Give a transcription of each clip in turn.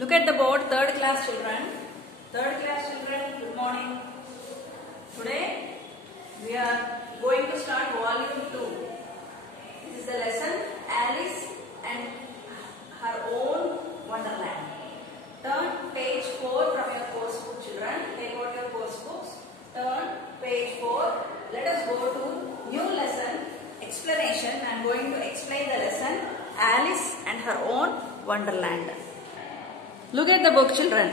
Look at the board, third class children. Third class children, good morning. Today we are going to start volume 2. This is the lesson Alice and her own wonderland. Turn page 4 from your course book, children. Take out your course books. Turn page 4. Let us go to new lesson explanation. I am going to explain the lesson Alice and her own wonderland. Look at the book, children.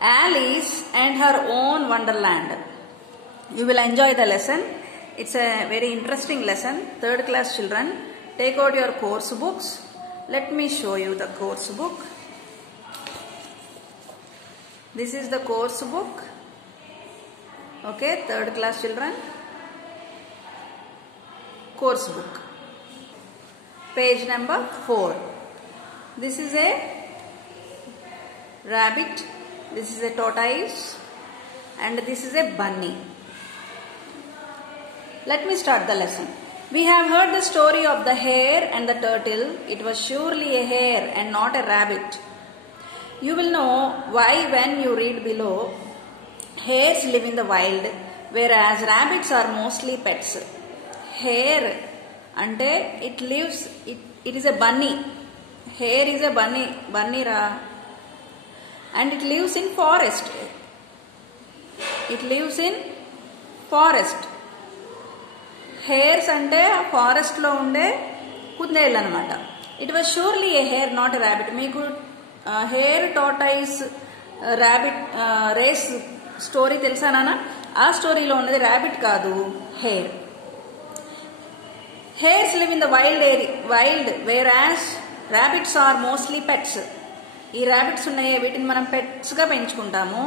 Alice and her own wonderland. You will enjoy the lesson. It's a very interesting lesson. Third class children, take out your course books. Let me show you the course book. This is the course book. Okay, third class children. Course book. Page number 4. This is a rabbit, this is a tortoise, and this is a bunny. Let me start the lesson. We have heard the story of the hare and the turtle. It was surely a hare and not a rabbit. You will know why when you read below. Hares live in the wild, whereas rabbits are mostly pets. Hare ante it is a bunny. Hare is a bunny ra. And it lives in forest. It lives in forest. Hares ante forest lo unde kundellu anamata. It was surely a hare, not a rabbit. Meeku hare, tortoise, rabbit race story telusa nana? Aa story lo unnadi rabbit kaadu, hare. Hares live in the wild, whereas rabbits are mostly pets. ఈ rabbits ఉన్నాయి, వీటిని మనం పెట్స్గా పెంచుకుంటాము.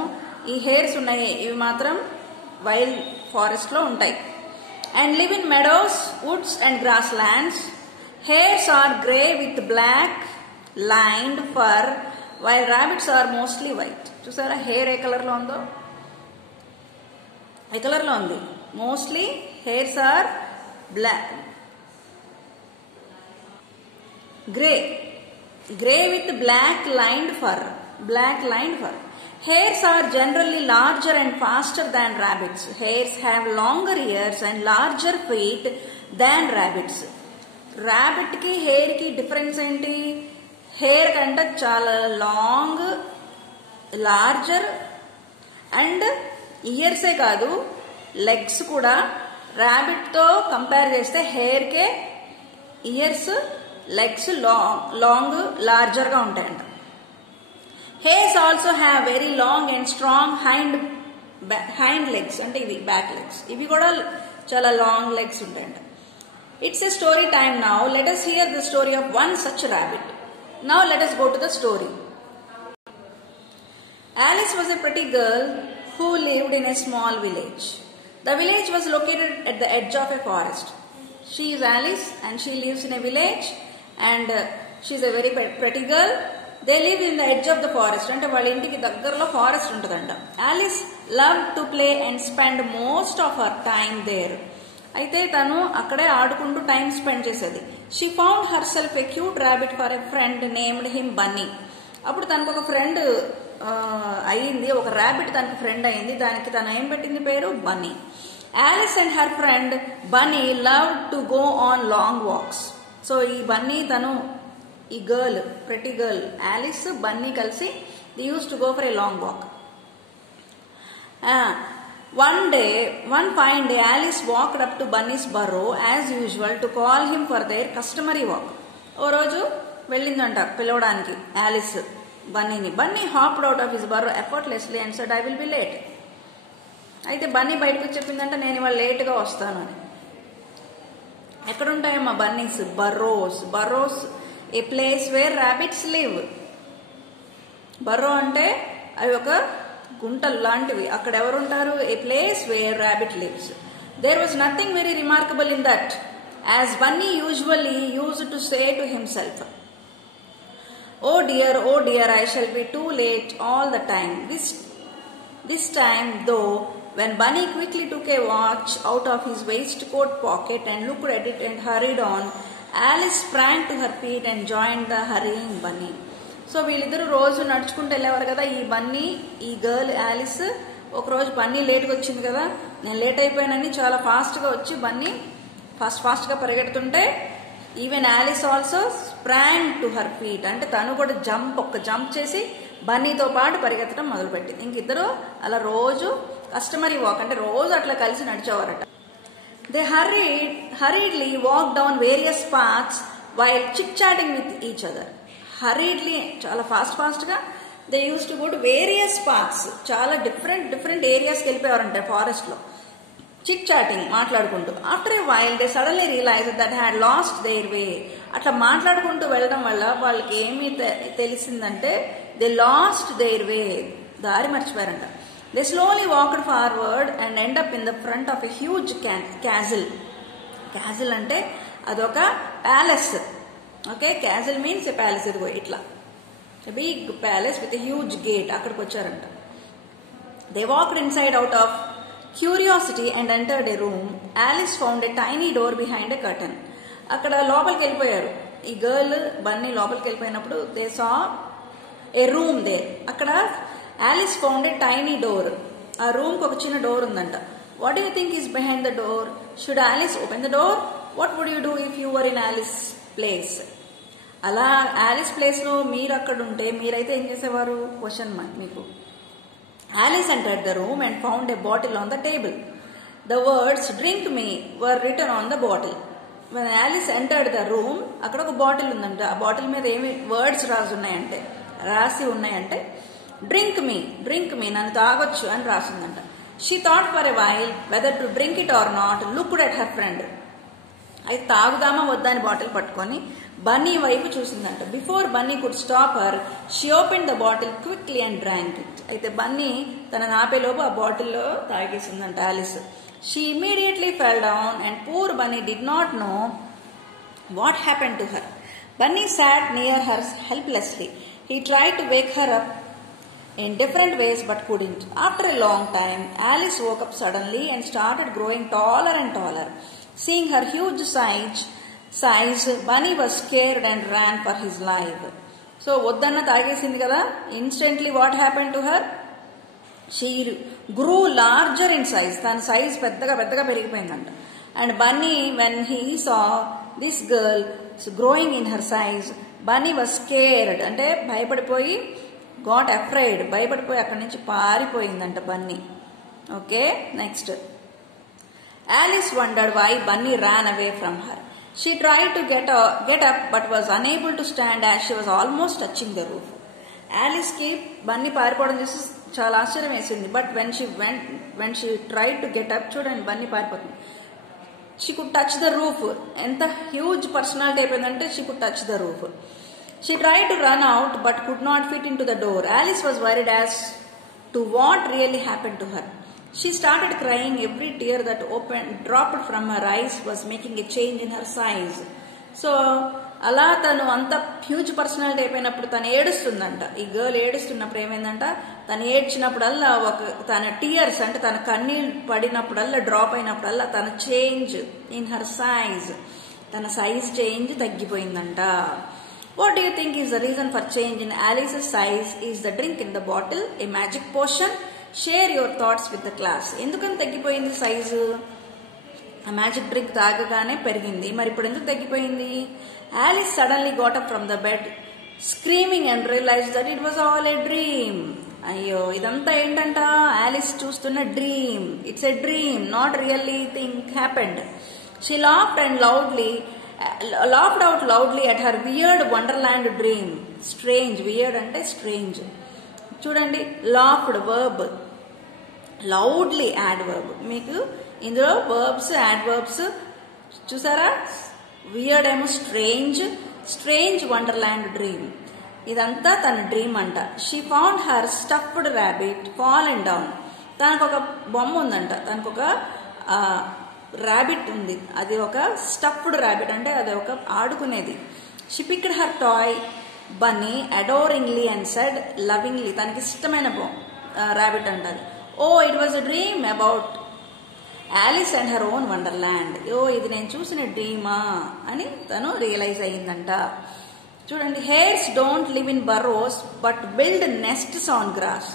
ఈ hairs ఉన్నాయి, ఇవి మాత్రం wild ఫారెస్ట్లో ఉంటాయి. And live in meadows, woods and grasslands. Hares are grey with black lined fur, while rabbits are mostly white. చూసారా హెయిర్ ఏ కలర్లో ఉందో? ఏ కలర్లో ఉంది? Mostly hares are black, grey with black lined fur. Hares are generally larger and faster than rabbits. Hares have longer ears and larger feet than rabbits. Rabbit ki hair ki difference enti? Hair kanta chala long, larger and ears e kaadu legs kuda rabbit to compare cheste hair ke ears legs long larger గా ఉంటాయంట. Hares also have very long and strong hind legs, అంటే ఇవి back legs, ఇవి కూడా చాలా long legs ఉంటాయంట. It's a story time now. Let us hear the story of one such rabbit. Now let us go to the story. Alice was a pretty girl who lived in a small village. The village was located at the edge of a forest. She is Alice and she lives in a village. And she is a very pretty girl. They live in the edge of the forest. అంటే వాళ్ళ ఇంటికి దగ్గరలో forest ఉంటుందంట. Alice loved to play and spend most of her time there. అయితే తను అక్కడే ఆడుకుంటూ time spend చేసేది. She found herself a cute rabbit for a friend named him Bunny. అప్పుడు తనకు ఒక ఫ్రెండ్ అయ్యింది, ఒక ర్యాబిట్ తనకు ఫ్రెండ్ అయ్యింది. దానికి తను ఏం పెట్టింది పేరు? Bunny. Alice and her friend Bunny loved to go on long walks. So ఈ బన్నీ తను ఈ girl, pretty girl Alice, Bunny కలిసి they use to go for a long walk. One fine day Alice walked up to Bunny's burrow as usual to call him for their customary walk. ఓ రోజు వెళ్ళిందంట పిలవడానికి Alice బన్నీని. Bunny hopped out of his burrow effortlessly and said, I will be late. అయితే బన్నీ బయటకు చెప్పిందంట, నేను ఇవాళ లేట్గా వస్తాను అని. ఎక్కడుంటాయమ్మా bunnies? Burrows a place where rabbits live. Burrow అంటే అవి ఒక గుంటలు లాంటివి, అక్కడ ఎవరుంటారు? A place where rabbit lives. There was nothing very remarkable in that, as Bunny usually used to say to himself, oh dear I shall be too late all the time. This time though, when Bunny quickly took a watch out of his waistcoat pocket and looked at it and hurried on, Alice sprang to her feet and joined the hurrying Bunny. So వీళ్ళిద్దరూ రోజు నడుచుకుంటూ వెళ్ళేవారు కదా. ఈ బన్నీ, ఈ girl Alice. ఒకరోజు బన్నీ లేట్గా వచ్చింది కదా, నేను లేట్ అయిపోయానని చాలా ఫాస్ట్గా వచ్చి బన్నీ ఫాస్ట్గా పరిగెడుతుంటే even Alice also sprang to her feet, అంటే తను కూడా ఒక్క జంప్ చేసి బన్నీతో పాటు పరిగెత్తడం మొదలుపెట్టింది. ఇంకిద్దరు అలా రోజు కస్టమరీ వాక్, అంటే రోజు అట్లా కలిసి నడిచేవారట. They hurriedly walked down various paths while chit-chatting with each other. Hurriedly చాలా ఫాస్ట్గా they use to go to various parts, చాలా డిఫరెంట్ ఏరియాస్కి వెళ్ళిపోయారంటే ఫారెస్ట్లో, చిట్ చాటింగ్ మాట్లాడుకుంటూ. After a while they suddenly realise that had lost their way. అట్లా మాట్లాడుకుంటూ వెళ్ళడం వల్ల వాళ్ళకి ఏమి తెలిసిందంటే దే లాస్ట్ దేర్ వే, దారి మర్చిపోయారంట. They slowly walked forward and end up in the front of a huge castle. Castle అంటే అదొక palace. Okay, castle means a palace. ఇదిగో ఇట్లా big palace with a huge gate, అక్కడికి వచ్చారంట. They walked inside out of curiosity and entered a room. Alice found a tiny door behind a curtain. అక్కడ లోపలికి వెళ్ళిపోయారు ఈ గర్ల్ బన్నీ. లోపలికి వెళ్ళిపోయినప్పుడు they saw a room they. అక్కడ Alice found a tiny door. ఆ రూమ్కి ఒక చిన్న డోర్ ఉందంట. What do you think is behind the door? Should Alice open the door? What would you do if you were in Alice place? అలా Alice ప్లేస్లో మీరు అక్కడ ఉంటే మీరైతే ఏం చేసేవారు? క్వశ్చన్ మార్క్ మీకు. Alice entered the room and found a bottle on the table. The words "drink me" were written on the bottle. When Alice entered the room, అక్కడ ఒక బాటిల్ ఉందంట. ఆ బాటిల్ మీద ఏమి వర్డ్స్ రాసి ఉన్నాయంటే డ్రింక్ మీ, నన్ను తాగొచ్చు అని రాసిందంట. She thought for a while whether to drink it or not, looked at her friend. అయితే తాగుదామా వద్దా అని బాటిల్ పట్టుకొని బన్నీ వైపు చూసిందంట. Before Bunny could stop her, she open the bottle quickly and drank it. అయితే బన్నీ తన నాపేలోపు ఆ బాటిల్లో తాగేసిందంట Alice. She immediately fell down and poor Bunny did not know what happen to her. Bunny sat near her helplessly. He tried to wake her up in different ways but couldn't. After a long time, Alice woke up suddenly and started growing taller and taller. Seeing her huge size, Bunny was scared and ran for his life. So, వద్దన్న తాగేసింది కదా. Instantly what happened to her? She grew larger in size. తన size పెద్దగా పెరిగిపోయిందంట. And Bunny, when he saw this girl growing in her size, Bunny was scared. అంటే భయపడిపోయి got afraid, భయపడిపోయి అక్కడి నుంచి పారిపోయిందంట Bunny. Okay, next. Alice wondered why Bunny ran away from her. She tried to get up but was unable to stand as she was almost touching the roof. Alice కి బన్నీ పారిపోవడం చూసి చాలా ఆశ్చర్యం వేసింది. But when she tried to get up, చూడండి బన్నీ పారిపోతుంది. She could touch the roof. ఎంత huge personality అయిపోయిందంటే she could touch the roof. She tried to run out but could not fit into the door. Alice was worried as to what really happened to her. She started crying. Every tear that dropped from her eyes was making a change in her size. So, అలా తను అంత huge personality అయిపోయినప్పుడు తను ఏడుస్తుందంట. ఈ girl ఏడుస్తున్నప్పుడు ఏమైందంట, తను ఏడ్చినప్పుడల్లా తన tears అంటే తన కన్నీళ్ళు పడినప్పుడల్లా డ్రాప్ అయినప్పుడల్లా తన చేంజ్ ఇన్ హర్ సైజ్, తన సైజ్ చేంజ్ తగ్గిపోయిందంట. What do you think is the reason for change in Alice's size? Is the drink in the bottle a magic potion? Share your thoughts with the class. ఎందుకని తగ్గిపోయింది size? ఆ magic drink తాగగానే పెరిగింది, మరి ఇప్పుడు ఎందుకు తగ్గిపోయింది? Alice suddenly got up from the bed, screaming and realized that it was all a dream. అయ్యో, ఇదంతా ఏంటంట? Alice చూస్తున్న dream. It's a dream, not really thing happened. She laughed out loudly at her weird wonderland dream. Strange, weird అంటే strange. చూడండి, laughed verb, loudly adverb. మీకు ఇందులో verbs, adverbs చూసారా? weird ఏమో strange wonderland dream. ఇదంతా తన dream అంట. She found her stuffed rabbit fallen down. తనకు ఒక బొమ్మ ఉందంట, తనకు ఒక ర్యాబిట్ ఉంది. అది ఒక స్టఫ్డ్ ర్యాబిట్, అంటే అది ఒక ఆడుకునేది. She picked her toy bunny adoringly and said lovingly. తనకి ఇష్టమైన ర్యాబిట్ అంటది. Oh, it was a dream about Alice and her own wonderland. Oh, ఇది నేను చూసిన డ్రీమా అని తను రియలైజ్ అయ్యిందంట. చూడండి, hares don't live in burrows but build nests on grass.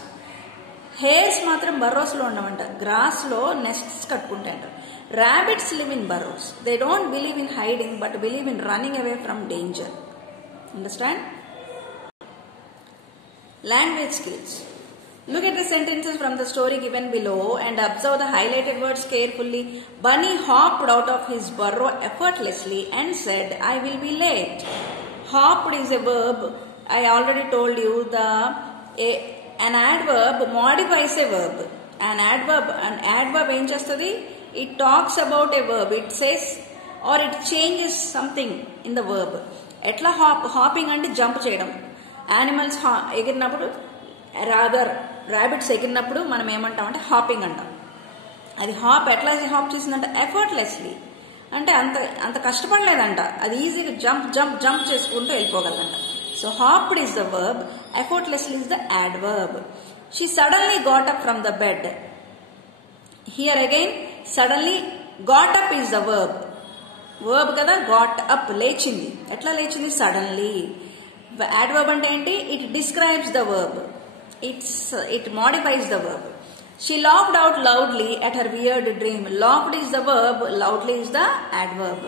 Hares మాత్రం బర్రోస్లో ఉండమంట, గ్రాస్లో నెస్ట్స్ కట్టుకుంటాయంట. Rabbits live in burrows. They don't believe in hiding but believe in running away from danger. Understand? Language skills. Look at the sentences from the story given below and observe the highlighted words carefully. Bunny hopped out of his burrow effortlessly and said, "I will be late." Hopped is a verb. I already told you an adverb modifies a verb. An adverb ఏం చేస్తుంది? It talks about a verb. It says or it changes something in the verb. ఎట్లా hopping అంటే jump చేయడం. Animals ఎగిరినప్పుడు, rather rabbits ఎగిరినప్పుడు మనం ఏమంటామంటే hopping అంటాం. అది ఎట్లా హాప్ చేసిందంట? ఎఫర్ట్లెస్లీ. అంటే అంత కష్టపడలేదంట, అది ఈజీగా జంప్ చేసుకుంటూ వెళ్ళిపోగలదంట. So hopped is the verb, effortlessly is the adverb. She suddenly got up from the bed. Here again suddenly got up is the verb. Verb కదా, గాట్ అప్ లేచింది. ఎట్లా లేచింది? సడన్లీ. Adverb అంటే ఏంటి? It describes the verb. It modifies the verb. She laughed out loudly at her weird dream. Laughed is the verb, loudly is the adverb.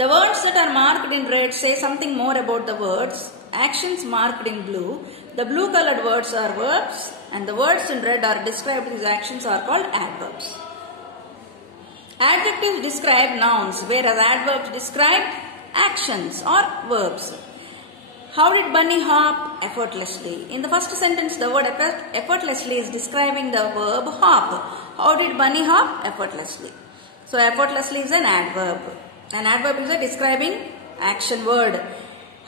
The words that are marked in red say something more about the words. Actions marked in blue. The blue colored words are verbs and the words in red are described as actions are called adverbs. Adjectives describe nouns whereas adverbs describe actions or verbs. How did Bunny hop? Effortlessly. In the first sentence, the word effortlessly is describing the verb hop. How did Bunny hop? Effortlessly. So, effortlessly is an adverb. An adverb is a describing action word.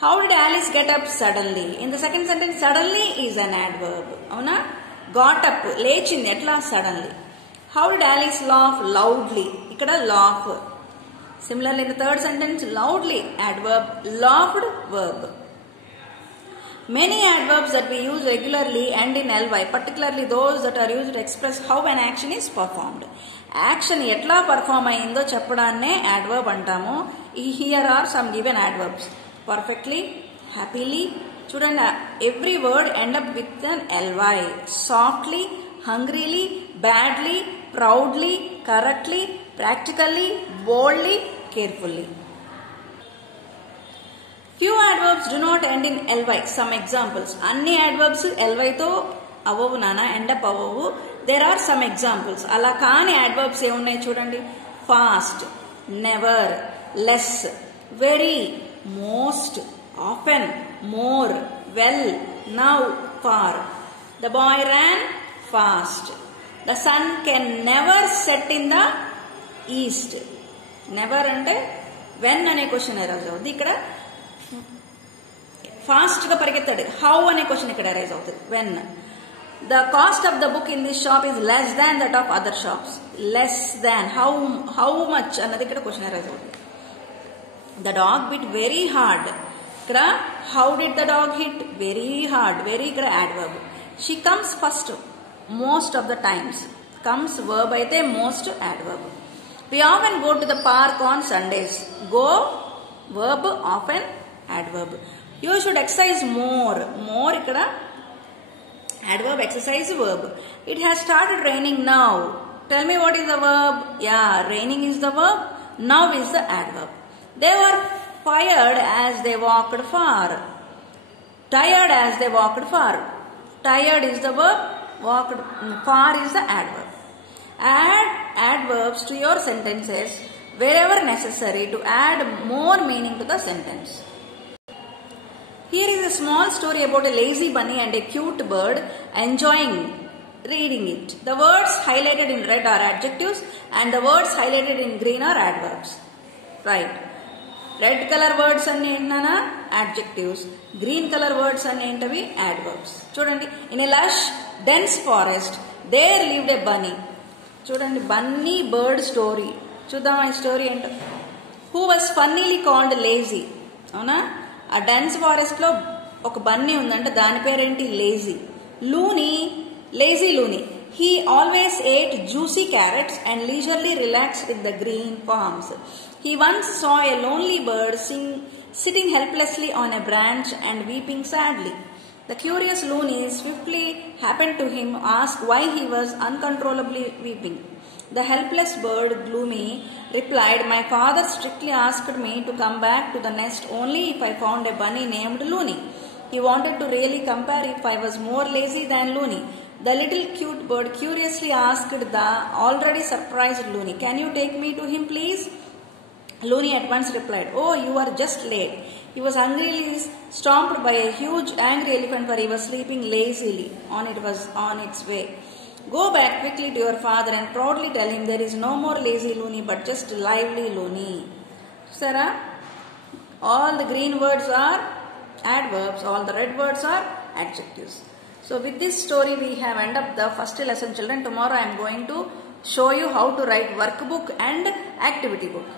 How did Alice get up? Suddenly. In the second sentence, suddenly is an adverb. Avuna? Got up. Lechindi. Etla? Suddenly. How did Alice laugh? Loudly. Ikkada laugh. Similarly, in the third sentence, loudly, adverb, laughed, verb. Many adverbs that we use regularly end in ly, particularly those that are used to express how an action is performed. Action etla perform ayindo cheppadanne adverb antamu. Here are some given adverbs. Perfectly, happily. Chudandi, every word end up with an ly. Softly, hungrily, badly, proudly, correctly, practically, boldly, carefully. Few adverbs do not end in ly. Some examples. Anni adverbs ly to avavu nana, end up avavu. There are some examples. Ala kaani adverbs e unnai chudandi. Fast, never, less, very, most, often, more, well, now, far. The boy ran fast. The sun can never set in the east. Never ante when ane question arise avuddi. Ikkada fast ga parigettadu. How ane question ikkada arise avuddi. When. The cost of the book in this shop is less than that of other shops. Less than. How much annadi ikkada question arise avuddi. The dog bit very hard. Ikkada how did the dog hit? Very hard. Very ikkada adverb. She comes first most of the times. Comes verb aithe most adverb. We often go to the park on Sundays. Go, verb, often, adverb. You should exercise more. More ikkada adverb, exercise, verb. It has started raining now. Tell me what is the verb? Yeah, raining is the verb. Now is the adverb. They were fired as they walked far. Tired as they walked far. Tired is the verb. Walked far is the adverb. Add adverbs to your sentences wherever necessary to add more meaning to the sentence. Here is a small story about a lazy bunny and a cute bird enjoying reading it. The words highlighted in red are adjectives and the words highlighted in green are adverbs. Right. Red color words anni entana adjectives. Green color words anni entavi adverbs. Chudandi, in a lush dense forest there lived a bunny. Chudandi, bunny bird story. Chudam ee story ento. Who was funnily called lazy. Avuna? A dense forest lo oka bunny undanta, dani peru enti? Lazy. Lazy Loony. He always ate juicy carrots and leisurely relaxed in the green palms. He once saw a lonely bird sitting helplessly on a branch and weeping sadly. The curious loony swiftly happened to him asked why he was uncontrollably weeping. The helpless bird, Gloomy, replied, "My father strictly asked me to come back to the nest only if I found a bunny named Loony. He wanted to really compare if I was more lazy than Loony." The little cute bird curiously asked the already surprised Loony, "Can you take me to him, please?" Loony at once replied, "Oh, you are just late." He was angrily stomped by a huge angry elephant, for he was sleeping lazily on its way. "Go back quickly to your father and proudly tell him there is no more lazy Loony but just lively Loony." Sarah, all the green words are adverbs, all the red words are adjectives. So with this story we have ended up the first lesson, children. Tomorrow I am going to show you how to write workbook and activity book.